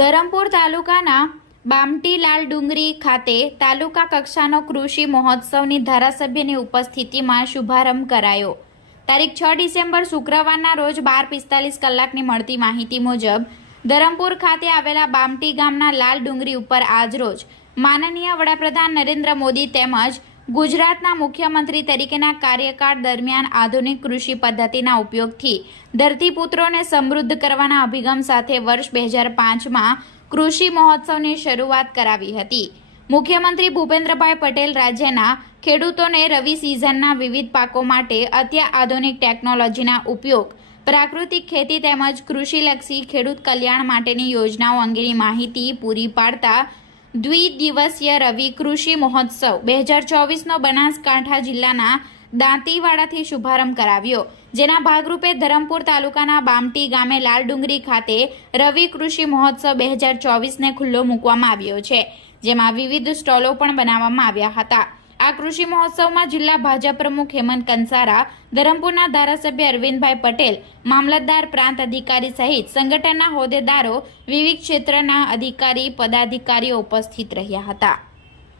ધરમપુર તાલુકાના બામટીલાલ ડુંગરી ખાતે તાલુકા કક્ષાનો કૃષિ મહોત્સવની ધારાસભ્યની ઉપસ્થિતિમાં શુભારંભ કરાયો. તારીખ છ ડિસેમ્બર શુક્રવારના રોજ બાર પિસ્તાલીસ કલાકની મળતી માહિતી મુજબ ધરમપુર ખાતે આવેલા બામટી ગામના લાલ ડુંગરી ઉપર આજરોજ માનનીય વડાપ્રધાન નરેન્દ્ર મોદી તેમજ ગુજરાતના મુખ્યમંત્રી તરીકેના કાર્યકાળ દરમિયાન આધુનિક કૃષિ પદ્ધતિના ઉપયોગથી ધરતીપુત્રોને સમૃદ્ધ કરવાના અભિગમ સાથે વર્ષ બે હજાર પાંચમાં કૃષિ મહોત્સવની શરૂઆત કરાવી હતી. મુખ્યમંત્રી ભૂપેન્દ્રભાઈ પટેલ રાજ્યના ખેડૂતોને રવિ સિઝનના વિવિધ પાકો માટે અત્યાધુનિક ટેકનોલોજીના ઉપયોગ, પ્રાકૃતિક ખેતી તેમજ કૃષિલક્ષી ખેડૂત કલ્યાણ માટેની યોજનાઓ અંગેની માહિતી પૂરી પાડતા દ્વિદિવસીય રવિ કૃષિ મહોત્સવ બે હજાર ચોવીસનો બનાસકાંઠા જિલ્લાના દાંતીવાડાથી શુભારંભ કરાવ્યો. જેના ભાગરૂપે ધરમપુર તાલુકાના બામટી ગામે લાલ ડુંગરી ખાતે રવિ કૃષિ મહોત્સવ બે હજાર ચોવીસને ખુલ્લો મૂકવામાં આવ્યો છે, જેમાં વિવિધ સ્ટોલો પણ બનાવવામાં આવ્યા હતા. આ કૃષિ મહોત્સવમાં જિલ્લા ભાજપ પ્રમુખ હેમંત કંસારા, ધરમપુરના ધારાસભ્ય અરવિંદભાઈ પટેલ, મામલતદાર પ્રાંત અધિકારી સહિત સંગઠનના હોદ્દેદારો, વિવિધ ક્ષેત્રના અધિકારી, પદાધિકારીઓ ઉપસ્થિત રહ્યા હતા.